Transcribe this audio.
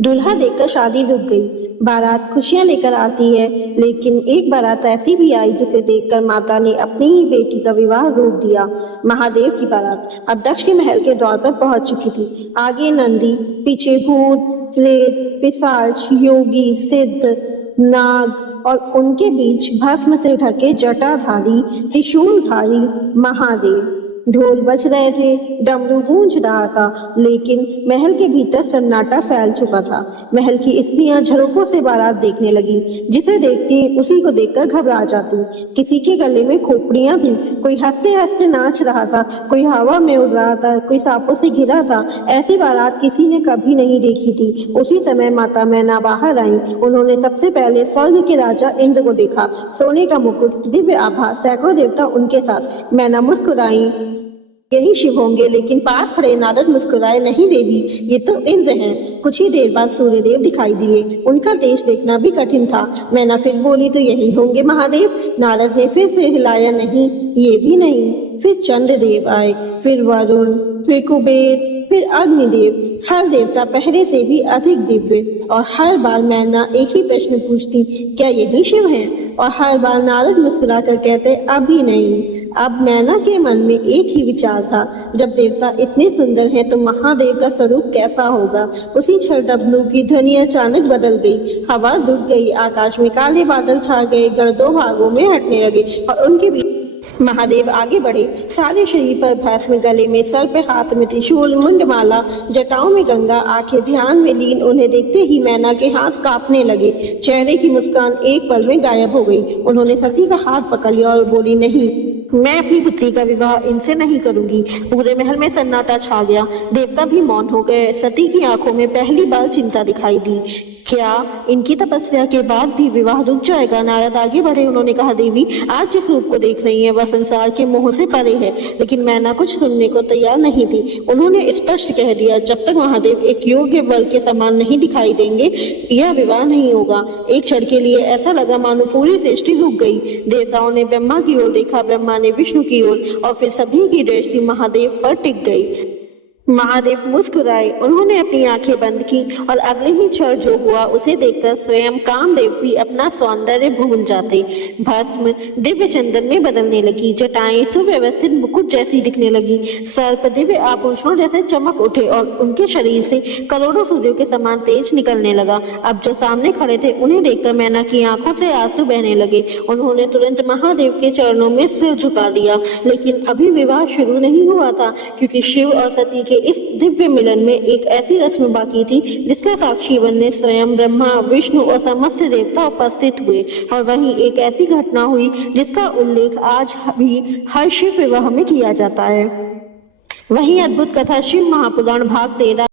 दूल्हा देखकर शादी रुक गई। बारात खुशियां लेकर आती है, लेकिन एक बारात ऐसी भी आई जिसे देखकर माता ने अपनी ही बेटी का विवाह रोक दिया। महादेव की बारात अब दक्ष के महल के द्वार पर पहुंच चुकी थी। आगे नंदी, पीछे भूत, प्रेत, पिशाच, योगी, सिद्ध, नाग और उनके बीच भस्म से ढके जटाधारी त्रिशूलधारी महादेव। ढोल बज रहे थे, डमरू गूंज रहा था, लेकिन महल के भीतर सन्नाटा फैल चुका था। महल की स्त्रियां झरोकों से बारात देखने लगी। जिसे देखती उसी को देखकर घबरा जाती। किसी के गले में खोपड़ियां थी, कोई हंसते हंसते नाच रहा था, कोई हवा में उड़ रहा था, कोई सांपों से घिरा था। ऐसी बारात किसी ने कभी नहीं देखी थी। उसी समय माता मैना बाहर आई। उन्होंने सबसे पहले स्वर्ग के राजा इंद्र को देखा। सोने का मुकुट, दिव्य आभा, सैकड़ों देवता उनके साथ। मैना मुस्कुराई, यही शिव होंगे, लेकिन पास खड़े नारद मुस्कुराए, नहीं देवी, ये तो इंद्र हैं। कुछ ही देर बाद सूर्यदेव दिखाई दिए। उनका देश देखना भी कठिन था। मैना फिर बोली, तो यही होंगे महादेव। नारद ने फिर से हिलाया, नहीं, ये भी नहीं। फिर चंद्रदेव आए, फिर वरुण, फिर कुबेर, फिर अग्निदेव। हर देवता पहले से भी अधिक दिव्य। और हर बार मैना एक ही प्रश्न पूछती, क्या यही शिव हैं? और हर बार नारद मुस्कुराकर कहते, अभी नहीं। अब मैना के मन में एक ही विचार था, जब देवता इतने सुंदर हैं तो महादेव का स्वरूप कैसा होगा। उसी क्षण डमरू की ध्वनि अचानक बदल गई। हवा रुक गई, आकाश में काले बादल छा गए, गण दो भागों में हटने लगे और उनके बीच महादेव आगे बढ़े। सारे शरीर पर भस्म, गले में सर्प, हाथ में त्रिशूल, मुंडमाला, जटाओं में गंगा, आंखें ध्यान में लीन। उन्हें देखते ही मैना के हाथ कांपने लगे। चेहरे की मुस्कान एक पल में गायब हो गई। उन्होंने सती का हाथ पकड़ लिया और बोली, नहीं, मैं अपनी पुत्री का विवाह इनसे नहीं करूंगी। पूरे महल में सन्नाटा छा गया। देवता भी मौन हो गए। सती की आंखों में पहली बार चिंता दिखाई दी। क्या इनकी तपस्या के बाद भी विवाह रुक जाएगा? नारद आगे बढ़े। उन्होंने कहा, देवी, आप जिस रूप को देख रही हैं वह संसार के मोह से परे है। लेकिन मैना कुछ सुनने को तैयार नहीं थी। उन्होंने स्पष्ट कह दिया, जब तक महादेव एक योग्य वर के समान नहीं दिखाई देंगे, यह विवाह नहीं होगा। एक क्षण के लिए ऐसा लगा मानो पूरी सृष्टि रुक गई। देवताओं ने ब्रह्मा की ओर देखा, ब्रह्मा ने विष्णु की ओर, और फिर सभी की दृष्टि महादेव पर टिक गई। महादेव मुस्कुराए। उन्होंने अपनी आंखें बंद की और अगले ही क्षण जो हुआ उसे देखकर स्वयं कामदेव भी अपना सौंदर्य भूल जाते। भस्म दिव्य चंदन में बदलने लगी। जटाएं सुव्यवस्थित मुकुट जैसी दिखने लगी। सर्प दिव्य आभूषणों जैसे चमक उठे और उनके शरीर से करोड़ों सूर्यों के समान तेज निकलने लगा। अब जो सामने खड़े थे उन्हें देखकर मैना की आंखों से आंसू बहने लगे। उन्होंने तुरंत महादेव के चरणों में सिर झुका दिया। लेकिन अभी विवाह शुरू नहीं हुआ था, क्योंकि शिव और सती के इस दिव्य मिलन में एक ऐसी रस्म बाकी थी जिसका साक्षी बनने स्वयं ब्रह्मा, विष्णु और समस्त देवता उपस्थित हुए। और वहीं एक ऐसी घटना हुई जिसका उल्लेख आज भी हर शिव विवाह में किया जाता है। वही अद्भुत कथा शिव महापुराण भाग 13